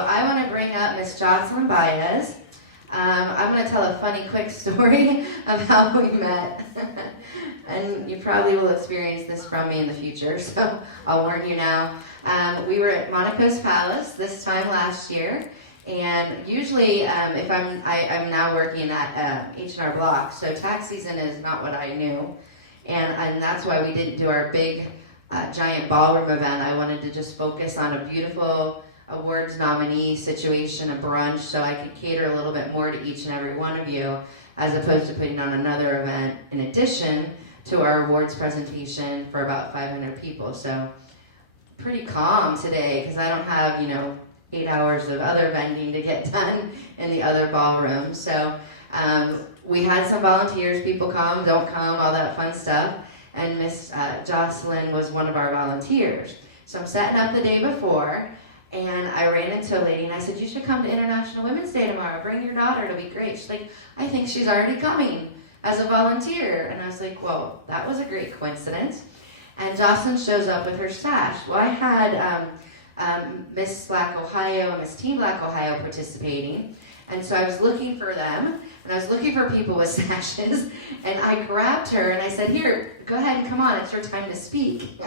well, I want to bring up Miss Jocelyn Baez. I'm going to tell a funny, quick story of how we met. And you probably will experience this from me in the future, so I'll warn you now. We were at Monaco's Palace this time last year, and usually if I'm now working at H&R Block, so tax season is not what I knew, and that's why we didn't do our big giant ballroom event. I wanted to just focus on a beautiful awards nominee situation, a brunch, so I could cater a little bit more to each and every one of you, as opposed to putting on another event in addition to our awards presentation for about 500 people. So pretty calm today because I don't have, 8 hours of other vending to get done in the other ballroom. So we had some volunteers, people come, don't come, all that fun stuff. And Miss Jocelyn was one of our volunteers. So I'm setting up the day before, and I ran into a lady and I said, you should come to International Women's Day tomorrow. Bring your daughter, it'll be great. She's like, I think she's already coming as a volunteer. And I was like, whoa, that was a great coincidence. And Jocelyn shows up with her stash. Well, I had Miss Black Ohio and Miss Team Black Ohio participating. And so I was looking for them, and I was looking for people with sashes, and I grabbed her and I said, here, go ahead and come on, it's your time to speak.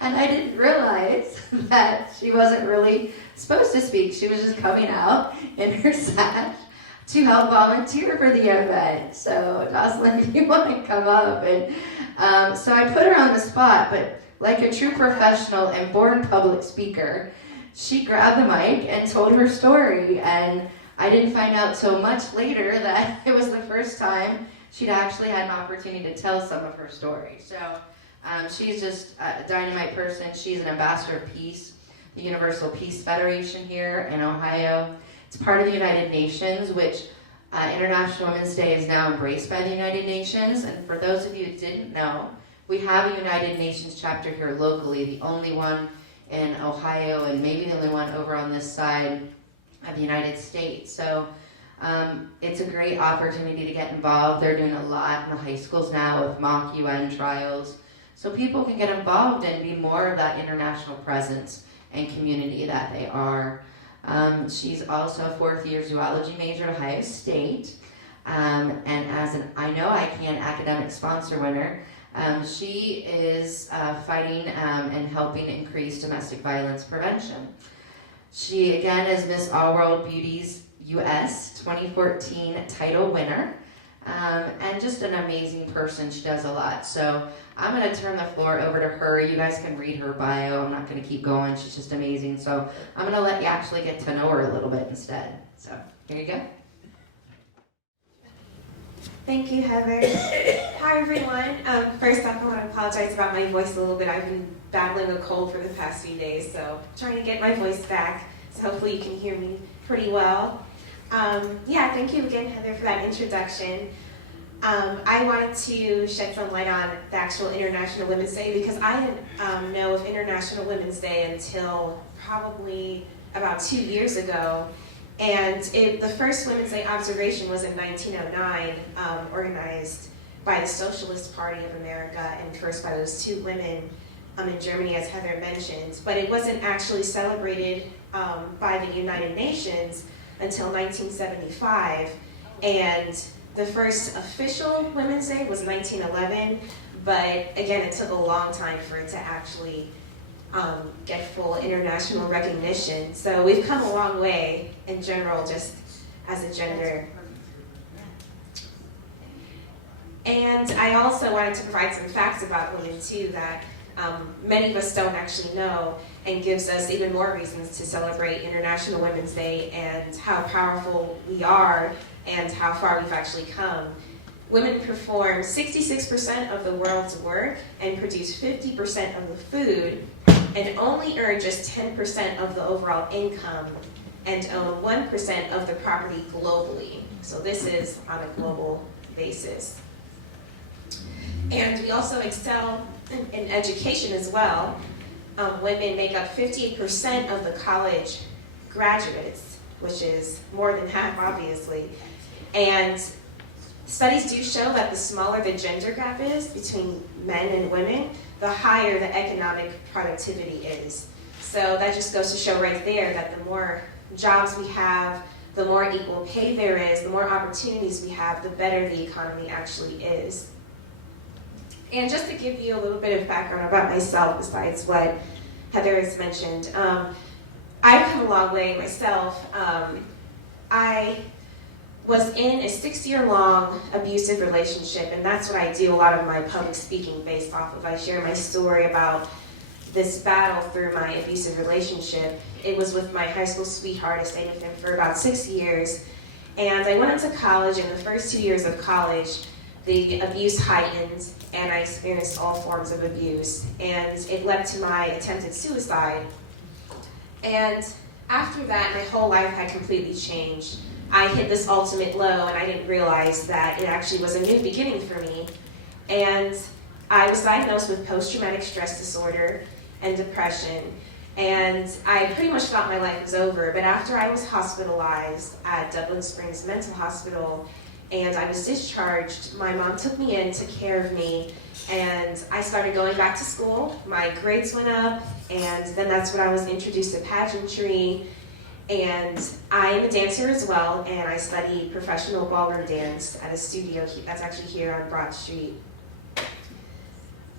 And I didn't realize that she wasn't really supposed to speak. She was just coming out in her sash to help volunteer for the event. So Jocelyn, if you want to come up. And so I put her on the spot, but like a true professional and born public speaker, she grabbed the mic and told her story. And I didn't find out so much later that it was the first time she'd actually had an opportunity to tell some of her story. So she's just a dynamite person. She's an ambassador of peace, the Universal Peace Federation here in Ohio. It's part of the United Nations, which International Women's Day is now embraced by the United Nations. And for those of you who didn't know, we have a United Nations chapter here locally, the only one in Ohio and maybe the only one over on this side of the United States. So it's a great opportunity to get involved. They're doing a lot in the high schools now with mock UN trials. So people can get involved and be more of that international presence and community that they are. She's also a fourth-year zoology major at Ohio State. And as an I Know I Can academic sponsor winner, she is fighting and helping increase domestic violence prevention. She, again, is Miss All World Beauties US 2014 title winner, and just an amazing person. She does a lot. So I'm going to turn the floor over to her. You guys can read her bio. I'm not going to keep going. She's just amazing. So I'm going to let you actually get to know her a little bit instead. So here you go. Thank you, Heather. Hi, everyone. First off, I want to apologize about my voice a little bit. I've been battling a cold for the past few days, so trying to get my voice back. So hopefully you can hear me pretty well. Thank you again, Heather, for that introduction. I wanted to shed some light on the actual International Women's Day because I didn't know of International Women's Day until probably about 2 years ago. And the first Women's Day observation was in 1909, organized by the Socialist Party of America and first by those two women in Germany, as Heather mentioned. But it wasn't actually celebrated by the United Nations until 1975. And the first official Women's Day was 1911. But again, it took a long time for it to actually get full international recognition. So we've come a long way in general, just as a gender. And I also wanted to provide some facts about women too that many of us don't actually know, and gives us even more reasons to celebrate International Women's Day and how powerful we are and how far we've actually come. Women perform 66% of the world's work and produce 50% of the food, and only earn just 10% of the overall income and own 1% of the property globally. So this is on a global basis. And we also excel in education as well. Women make up 58% of the college graduates, which is more than half, obviously. And studies do show that the smaller the gender gap is between men and women, the higher the economic productivity is. So that just goes to show right there that the more jobs we have, the more equal pay there is, the more opportunities we have, the better the economy actually is. And just to give you a little bit of background about myself, besides what Heather has mentioned, I've come a long way myself. I was in a 6-year-long abusive relationship, and that's what I do a lot of my public speaking based off of. I share my story about this battle through my abusive relationship. It was with my high school sweetheart. I stayed with him for about 6 years. And I went into college, and the first 2 years of college, the abuse heightened, and I experienced all forms of abuse. And it led to my attempted suicide. And after that, my whole life had completely changed. I hit this ultimate low, and I didn't realize that it actually was a new beginning for me. And I was diagnosed with post-traumatic stress disorder and depression. And I pretty much thought my life was over. But after I was hospitalized at Dublin Springs Mental Hospital, and I was discharged, my mom took me in, took care of me, and I started going back to school. My grades went up, and then that's when I was introduced to pageantry. And I am a dancer as well, and I study professional ballroom dance at a studio that's actually here on Broad Street.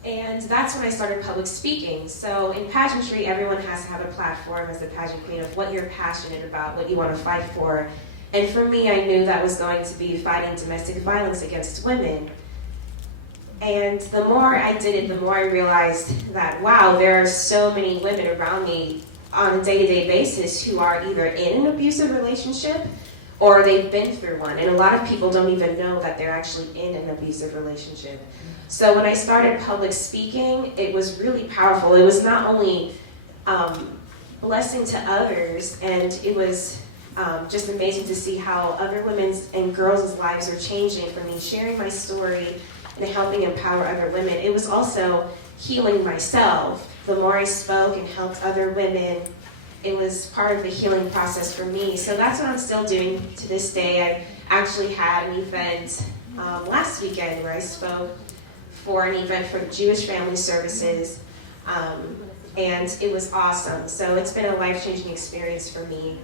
And that's when I started public speaking. So in pageantry, everyone has to have a platform as a pageant queen of what you're passionate about, what you want to fight for. And for me, I knew that was going to be fighting domestic violence against women. And the more I did it, the more I realized that, wow, there are so many women around me on a day-to-day basis who are either in an abusive relationship or they've been through one. And a lot of people don't even know that they're actually in an abusive relationship. So when I started public speaking, it was really powerful. It was not only blessing to others, and it was just amazing to see how other women's and girls' lives are changing from me sharing my story and helping empower other women. It was also healing myself. The more I spoke and helped other women, it was part of the healing process for me. So that's what I'm still doing to this day. I actually had an event last weekend where I spoke for an event for Jewish Family Services, and it was awesome. So it's been a life-changing experience for me.